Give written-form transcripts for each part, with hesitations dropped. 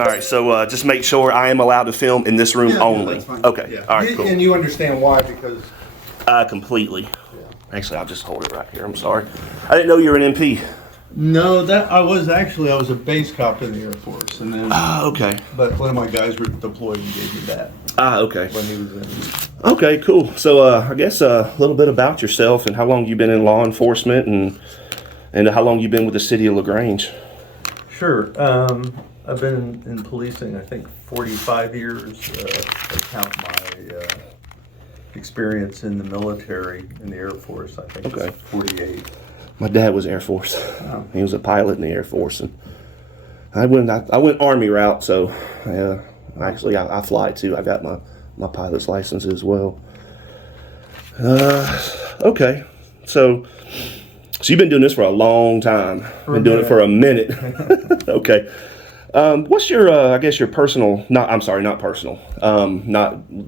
All right, so just make sure I am allowed to film in this room only. That's fine. Okay, Yeah. all right, cool. And you understand why, because... Completely. Actually, I'll just hold it right here. I'm sorry. I didn't know you were an MP. No, I was a base cop in the Air Force, and then... Okay. But one of my guys were deployed and gave me that. Okay. When he was in... Okay, cool. So I guess a little bit about yourself and how long you've been in law enforcement and how long you've been with the city of Lagrange. Sure. I've been in policing, I think, 45 years. I count my experience in the military, in the Air Force, I think it's 48. My dad was Air Force. Oh. He was a pilot in the Air Force, and I went Army route. So actually, I fly too. I got my pilot's license as well. Okay, so you've been doing this for a long time. Been doing it for a minute. Okay. What's your, I guess your personal, not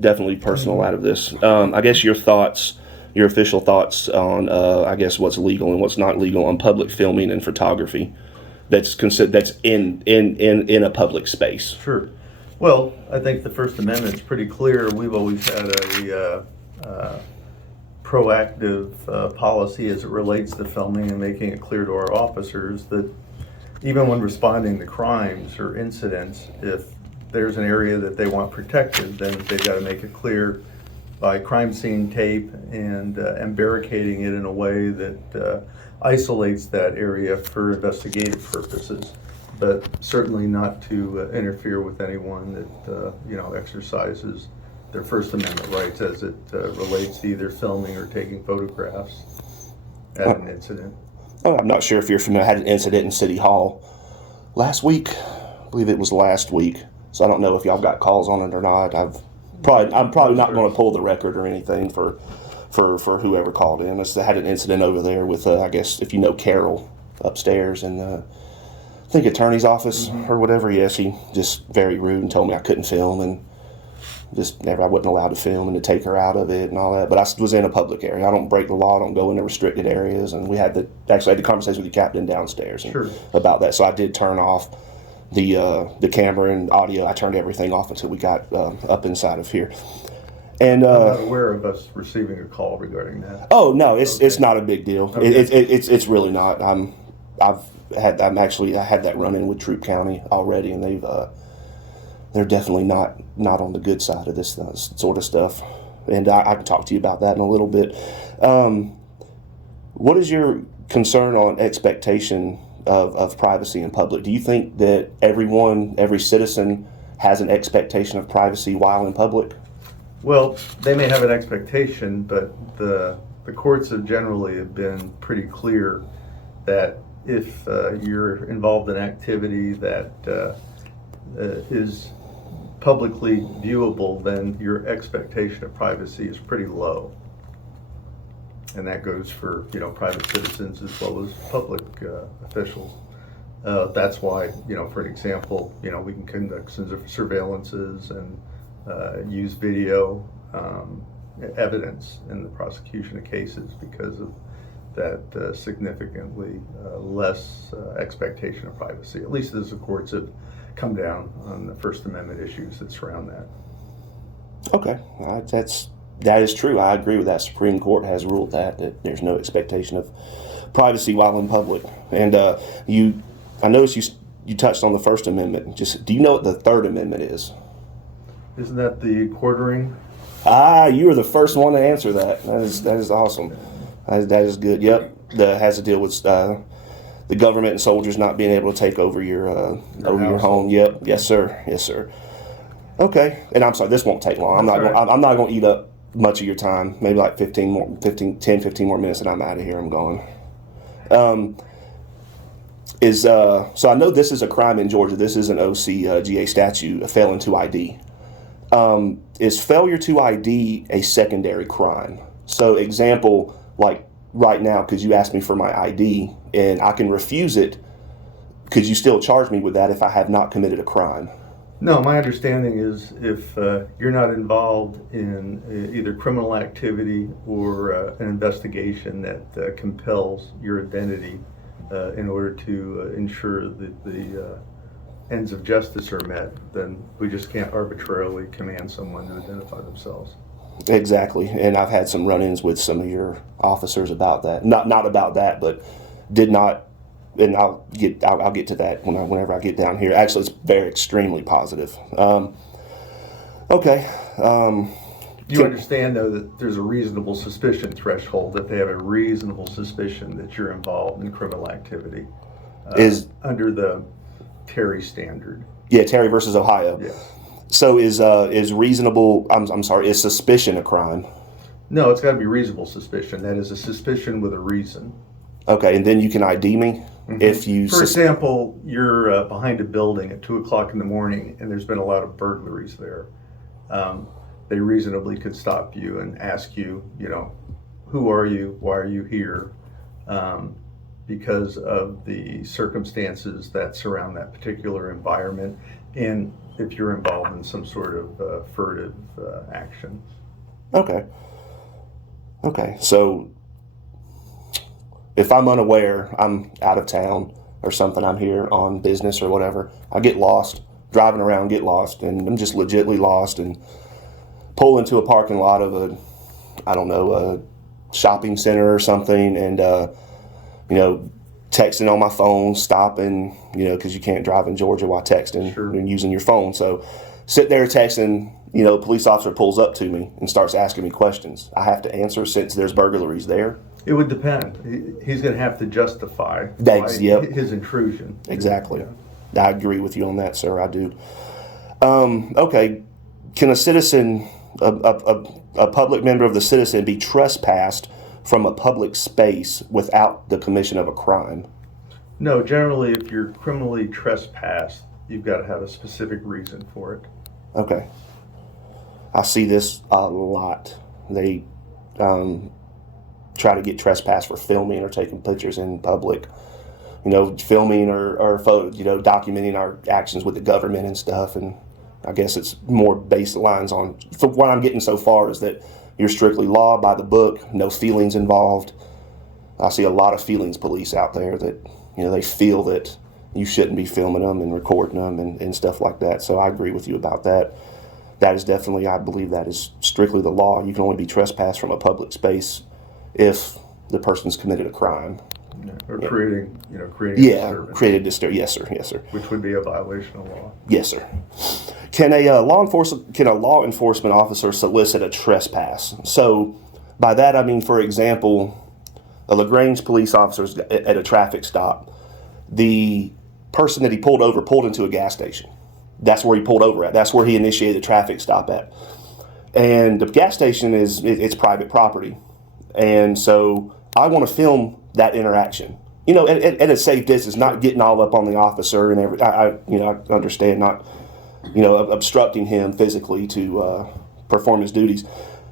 definitely personal out of this. I guess your thoughts, your official thoughts on, I guess what's legal and what's not legal on public filming and photography that's in a public space. Sure. Well, I think the First Amendment's pretty clear. We've always had a proactive policy as it relates to filming and making it clear to our officers that even when responding to crimes or incidents, if there's an area that they want protected, then they've got to make it clear by crime scene tape and barricading it in a way that isolates that area for investigative purposes, but certainly not to interfere with anyone that exercises their First Amendment rights as it relates to either filming or taking photographs at an incident. Oh, I'm not sure if you're familiar. I had an incident in City Hall last week. I believe it was last week. So I don't know if y'all got calls on it or not. I'm probably not going to pull the record or anything for whoever called in. I had an incident over there with I guess if you know Carol upstairs in the I think attorney's office or whatever. Yes, he just very rude and told me I couldn't film and just never I wasn't allowed to film and to take her out of it and all that. But I was in a public area. I don't break the law. I don't go into restricted areas. And we had the conversation with the captain downstairs about that. So I did turn off the camera and audio. I turned everything off until we got up inside of here. And I'm not aware of us receiving a call regarding that. Oh no, it's not a big deal. Okay. It's really not. I had that run in with Troup County already, and they're definitely not on the good side of this sort of stuff. And I can talk to you about that in a little bit. What is your concern on expectation of privacy in public? Do you think that every citizen has an expectation of privacy while in public? Well, they may have an expectation, but the courts have generally been pretty clear that if you're involved in activity that is publicly viewable, then your expectation of privacy is pretty low. And that goes for private citizens as well as public officials. That's why, for example, we can conduct surveillances and use video evidence in the prosecution of cases because of that significantly less expectation of privacy, at least as the courts have come down on the First Amendment issues that surround that. Okay, that is true. I agree with that. Supreme Court has ruled that there's no expectation of privacy while in public. And I noticed you touched on the First Amendment. Do you know what the Third Amendment is? Isn't that the quartering? You were the first one to answer that. That is awesome. That is good. Yep, that has to deal with the government and soldiers not being able to take over your home. Yep. Yes, sir. Yes, sir. Okay. And I'm sorry, this won't take long. I'm not going to eat up much of your time. Maybe like 15 more minutes, and I'm out of here. I'm gone. So I know this is a crime in Georgia. This is an OCGA statute, a felon to ID. Is failure to ID a secondary crime? So example, like right now, because you asked me for my ID and I can refuse it, could you still charge me with that if I have not committed a crime? No, my understanding is if you're not involved in either criminal activity or an investigation that compels your identity in order to ensure the ends of justice are met, then we just can't arbitrarily command someone to identify themselves. Exactly, and I've had some run-ins with some of your officers about that. Not about that, but did not. And I'll get to that whenever I get down here. Actually, it's very extremely positive. Okay. You understand, though, that there's a reasonable suspicion threshold, that they have a reasonable suspicion that you're involved in criminal activity Is under the Terry standard. Yeah, Terry versus Ohio. Yeah. So is reasonable? I'm sorry. Is suspicion a crime? No, it's got to be reasonable suspicion. That is a suspicion with a reason. Okay, and then you can ID me if you. For example, you're behind a building at 2:00 in the morning, and there's been a lot of burglaries there. They reasonably could stop you and ask you, who are you? Why are you here? Because of the circumstances that surround that particular environment, and if you're involved in some sort of furtive action. Okay. So if I'm unaware, I'm out of town or something, I'm here on business or whatever, I get lost, driving around, get lost, and I'm just legitimately lost and pull into a parking lot of a shopping center or something, and texting on my phone, stopping, because you can't drive in Georgia while texting and using your phone. So sit there texting, a police officer pulls up to me and starts asking me questions. I have to answer since there's burglaries there. It would depend. He's going to have to justify his intrusion. Exactly. Yeah. I agree with you on that, sir. I do. Okay. Can a citizen, a public member of the citizen, be trespassed from a public space without the commission of a crime? No, generally, if you're criminally trespassed, you've got to have a specific reason for it. Okay. I see this a lot. They try to get trespassed for filming or taking pictures in public, filming or photo, documenting our actions with the government and stuff. And I guess it's more based lines on, what I'm getting so far is that you're strictly law by the book, no feelings involved. I see a lot of feelings police out there that, they feel that you shouldn't be filming them and recording them and stuff like that. So I agree with you about that. That is definitely, I believe that is strictly the law. You can only be trespassed from a public space if the person's committed a crime. Or creating a disturbance. Created disturbance. Yes, sir. Yes, sir. Which would be a violation of law. Yes, sir. Can a law enforcement officer solicit a trespass? So by that I mean, for example, a Lagrange police officer at a traffic stop. The person that he pulled into a gas station. That's where he pulled over at. That's where he initiated the traffic stop at. And the gas station it's private property. And so I want to film that interaction, at a safe distance, not getting all up on the officer and everything. I understand not, obstructing him physically to perform his duties.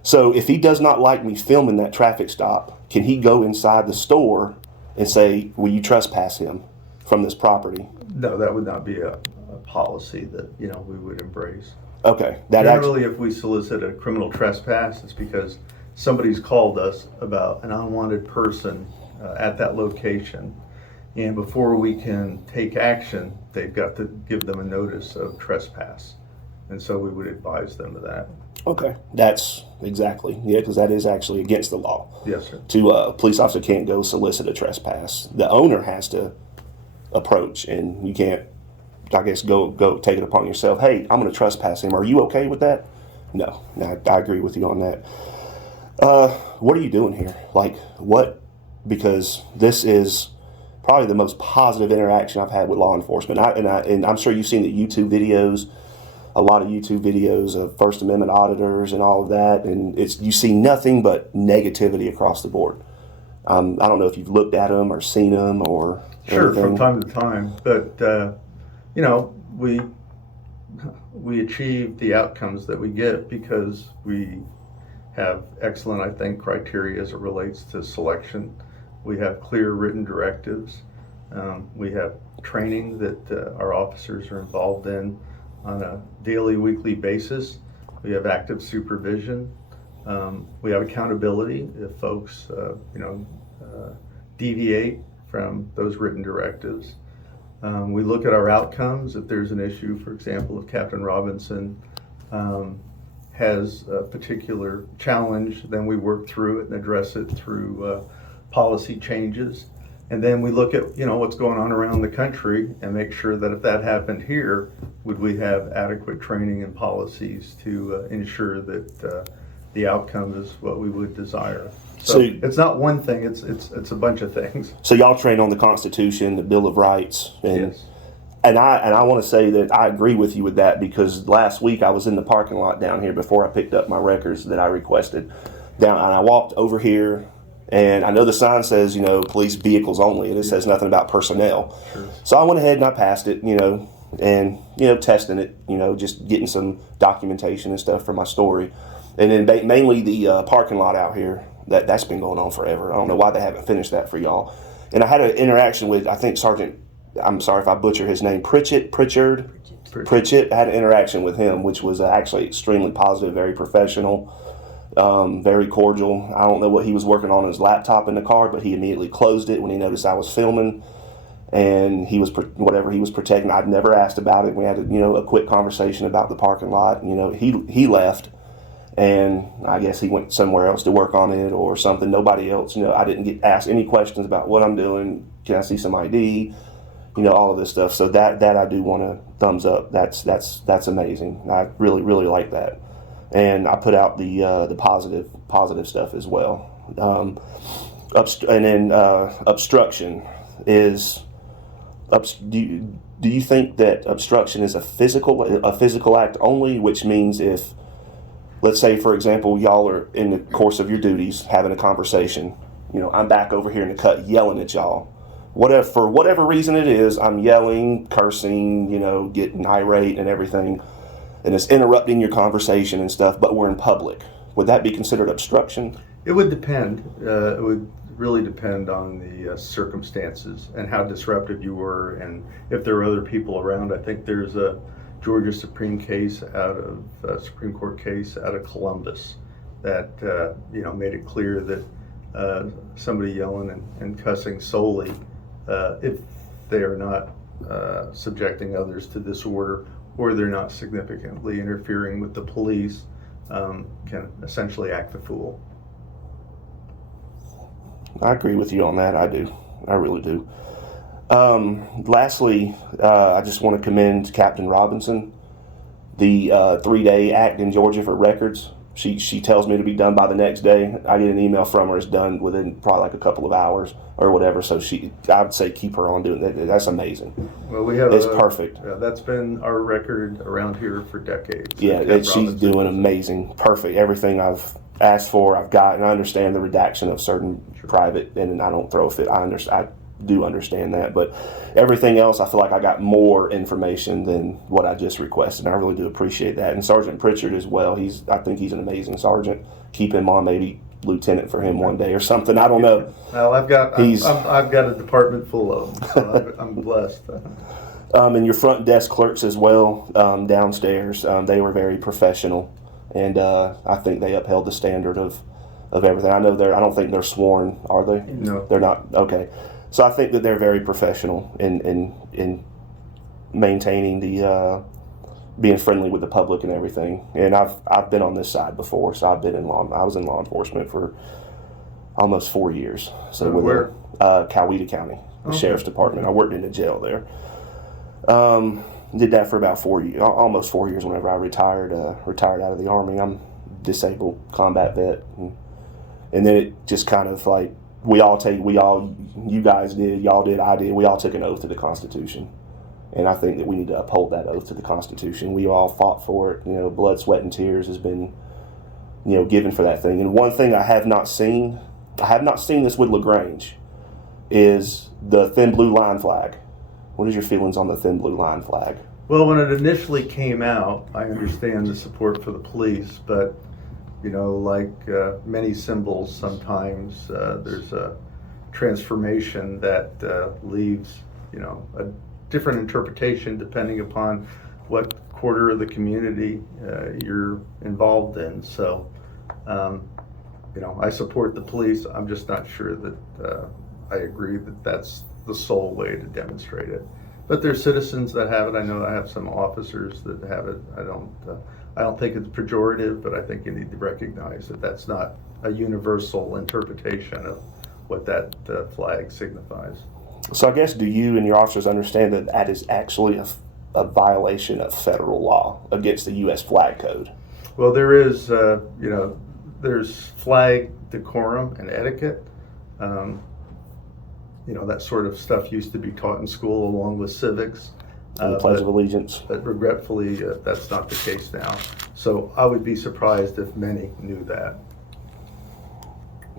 So if he does not like me filming that traffic stop, can he go inside the store and say, will you trespass him from this property? No, that would not be a policy that, we would embrace. Okay. Generally, if we solicit a criminal trespass, it's because somebody's called us about an unwanted person at that location, and before we can take action, they've got to give them a notice of trespass, and so we would advise them of that. Okay, that's exactly, because that is actually against the law. Yes, sir. A police officer can't go solicit a trespass. The owner has to approach, and you can't, I guess, go take it upon yourself. Hey, I'm going to trespass him. Are you okay with that? No, I agree with you on that. What are you doing here? Because this is probably the most positive interaction I've had with law enforcement. And I'm sure you've seen the YouTube videos, a lot of YouTube videos of First Amendment auditors and all of that, and you see nothing but negativity across the board. I don't know if you've looked at them or seen them or Sure, anything. From time to time, but we achieve the outcomes that we get because we have excellent, I think, criteria as it relates to selection. We have clear written directives. We have training that our officers are involved in on a daily, weekly basis. We have active supervision. We have accountability if folks, deviate from those written directives. We look at our outcomes. If there's an issue, for example, if Captain Robinson has a particular challenge, then we work through it and address it through policy changes. And then we look at, what's going on around the country and make sure that if that happened here, would we have adequate training and policies to ensure that the outcome is what we would desire. So it's not one thing, it's a bunch of things. So y'all train on the Constitution, the Bill of Rights, and Yes. and I want to say that I agree with you with that, because last week I was in the parking lot down here before I picked up my records that I requested down, and I walked over here, and I know the sign says police vehicles only, and it says nothing about personnel. Sure. So I went ahead and I passed it, and testing it, just getting some documentation and stuff for my story, and then mainly the parking lot out here. That's been going on forever. I don't know why they haven't finished that for y'all. And I had an interaction with, I think, Sergeant, I'm sorry if I butcher his name, Pritchard. I had an interaction with him, which was actually extremely positive, very professional, very cordial. I don't know what he was working on his laptop in the car, but he immediately closed it when he noticed I was filming. And he was, whatever he was protecting, I'd never asked about it. We had a quick conversation about the parking lot. He left. And I guess he went somewhere else to work on it or something. Nobody else, I didn't get asked any questions about what I'm doing. Can I see some ID? All of this stuff. So that I do want to thumbs up. That's amazing. I really, really like that. And I put out the positive stuff as well. Obstruction is. Do you think that obstruction is a physical act only, which means if, let's say, for example, y'all are in the course of your duties having a conversation. I'm back over here in the cut yelling at y'all. For whatever reason it is, I'm yelling, cursing, getting irate and everything. And it's interrupting your conversation and stuff, but we're in public. Would that be considered obstruction? It would depend. It would really depend on the circumstances and how disruptive you were and if there were other people around. I think there's a Georgia Supreme Court case out of Columbus that made it clear that somebody yelling and cussing solely, if they are not subjecting others to disorder or they're not significantly interfering with the police, can essentially act the fool. I agree with you on that. I do. I really do. Lastly, I just want to commend Captain Robinson. The 3-day act in Georgia for records. She tells me to be done by the next day. I get an email from her. It's done within probably like a couple of hours or whatever. So I'd say keep her on doing that. That's amazing. Well, we have it's perfect. That's been our record around here for decades. Yeah, she's doing amazing. Perfect. Everything I've asked for, I've got, and I understand the redaction of certain private, and I don't throw a fit. I do understand that, but everything else, I feel like I got more information than what I just requested, and I really do appreciate that. And Sergeant Pritchard as well. I think he's an amazing sergeant. Keep him on, maybe lieutenant for him one day or something. I don't know. Well, I've got a department full of them, so I'm blessed. And your front desk clerks as well, downstairs, they were very professional, and I think they upheld the standard of everything. I don't think they're sworn, are they? No. They're not? Okay. So I think that they're very professional in maintaining the being friendly with the public and everything. And I've been on this side before, so I was in law enforcement for almost 4 years. So where? Coweta County, the Sheriff's Department. I worked in the jail there. Did that for about 4 years, almost 4 years. Whenever I retired out of the Army, I'm disabled combat vet, and then it just kind of like you guys did, y'all did, I did. We all took an oath to the Constitution, and I think that we need to uphold that oath to the Constitution. We all fought for it. Blood, sweat, and tears has been, given for that thing. And one thing I have not seen this with Lagrange, is the thin blue line flag. What is your feelings on the thin blue line flag? Well, when it initially came out, I understand the support for the police, but like many symbols, sometimes there's a transformation that leaves, a different interpretation depending upon what quarter of the community you're involved in. So, I support the police. I'm just not sure that I agree that that's the sole way to demonstrate it. But there's citizens that have it. I know I have some officers that have it. I don't think it's pejorative, but I think you need to recognize that that's not a universal interpretation of what that flag signifies. So I guess, do you and your officers understand that that is actually a violation of federal law against the U.S. flag code? Well, there is, there's flag decorum and etiquette. That sort of stuff used to be taught in school along with civics. The Pledge of Allegiance. But regretfully, that's not the case now. So I would be surprised if many knew that.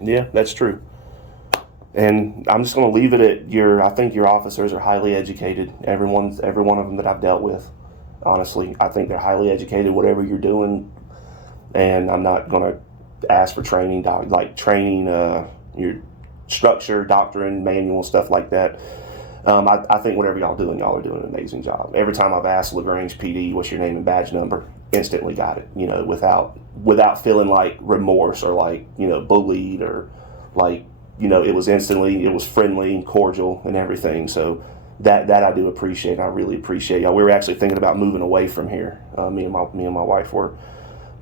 Yeah, that's true. And I'm just going to leave it at I think your officers are highly educated. Every one of them that I've dealt with, honestly, I think they're highly educated, whatever you're doing. And I'm not going to ask for training, your structure, doctrine, manual, stuff like that. I think whatever y'all doing, y'all are doing an amazing job. Every time I've asked Lagrange PD, what's your name and badge number, instantly got it, without feeling like remorse or like, bullied or like, it was friendly, cordial, and everything. So that I do appreciate. I really appreciate y'all. We were actually thinking about moving away from here. Me and my wife were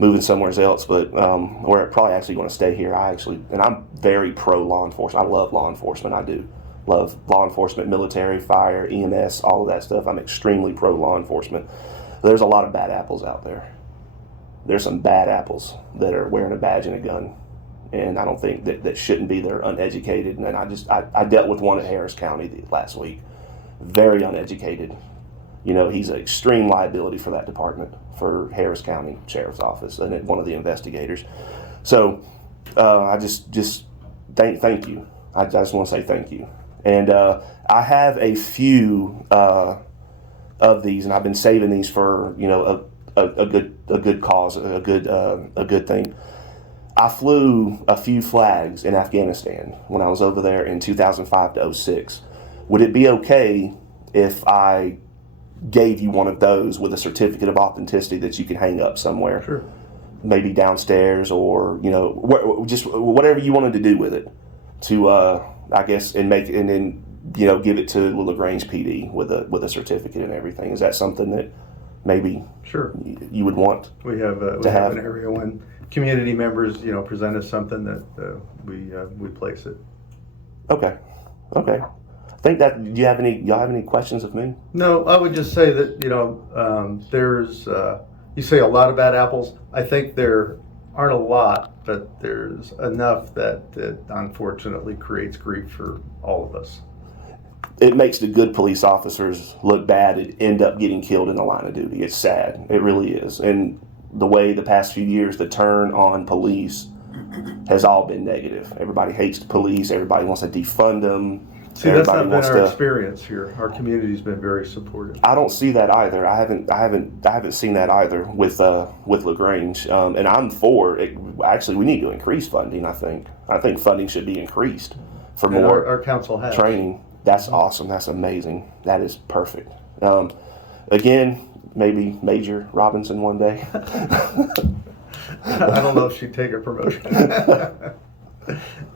moving somewhere else, but we're probably actually going to stay here. And I'm very pro law enforcement. I love law enforcement. I do love law enforcement, military, fire, EMS, all of that stuff. I'm extremely pro law enforcement. There's a lot of bad apples out there. There's some bad apples that are wearing a badge and a gun. And I don't think that shouldn't be. They're uneducated. And I dealt with one at Harris County last week. Very uneducated. He's an extreme liability for that department, for Harris County Sheriff's Office, and one of the investigators. So I just thank you. I just want to say thank you. And I have a few of these, and I've been saving these for a good cause, a good thing. I flew a few flags in Afghanistan when I was over there in 2005 to 06. Would it be okay if I gave you one of those with a certificate of authenticity that you can hang up somewhere? Sure. Maybe downstairs, or just whatever you wanted to do with it, to I guess, and then give it to Lagrange PD with a certificate and everything. Is that something that maybe sure you would want? We have an area when community members present us something that we place it. Okay. I think that y'all have any questions of me? No, I would just say that there's you say a lot of bad apples. I think there aren't a lot, but there's enough that unfortunately creates grief for all of us. It makes the good police officers look bad and end up getting killed in the line of duty. It's sad. It really is. And the way the past few years, the turn on police has all been negative. Everybody hates the police. Everybody wants to defund them. See, that's not been our experience here. Our community's been very supportive. I don't see that either. I haven't seen that either with Lagrange. And I'm for it. Actually, we need to increase funding. I think funding should be increased for more. Our council has training. That's awesome. That's amazing. That is perfect. Again, maybe Major Robinson one day. I don't know if she'd take a promotion.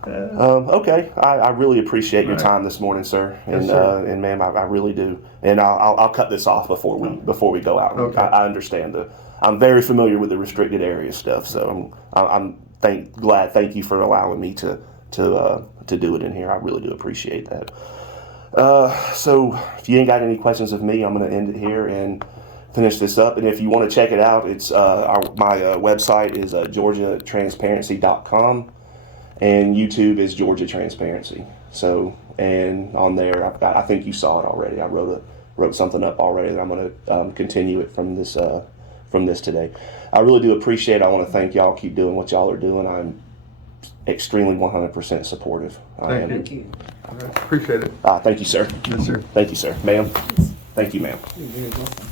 Okay, I really appreciate your time this morning, sir, and and ma'am, I really do. And I'll cut this off before we go out. Okay. I understand I'm very familiar with the restricted area stuff, so thank you for allowing me to do it in here. I really do appreciate that. So if you ain't got any questions of me, I'm going to end it here and finish this up. And if you want to check it out, it's my website is georgiatransparency.com. And YouTube is Georgia Transparency. So, and on there, I think you saw it already. I wrote something up already that I'm going to continue it from this today. I really do appreciate it. I want to thank y'all. Keep doing what y'all are doing. I'm extremely 100% supportive. Thank you. Appreciate it. Thank you, sir. Yes, sir. Thank you, sir. Ma'am. Thank you, ma'am. You're very welcome.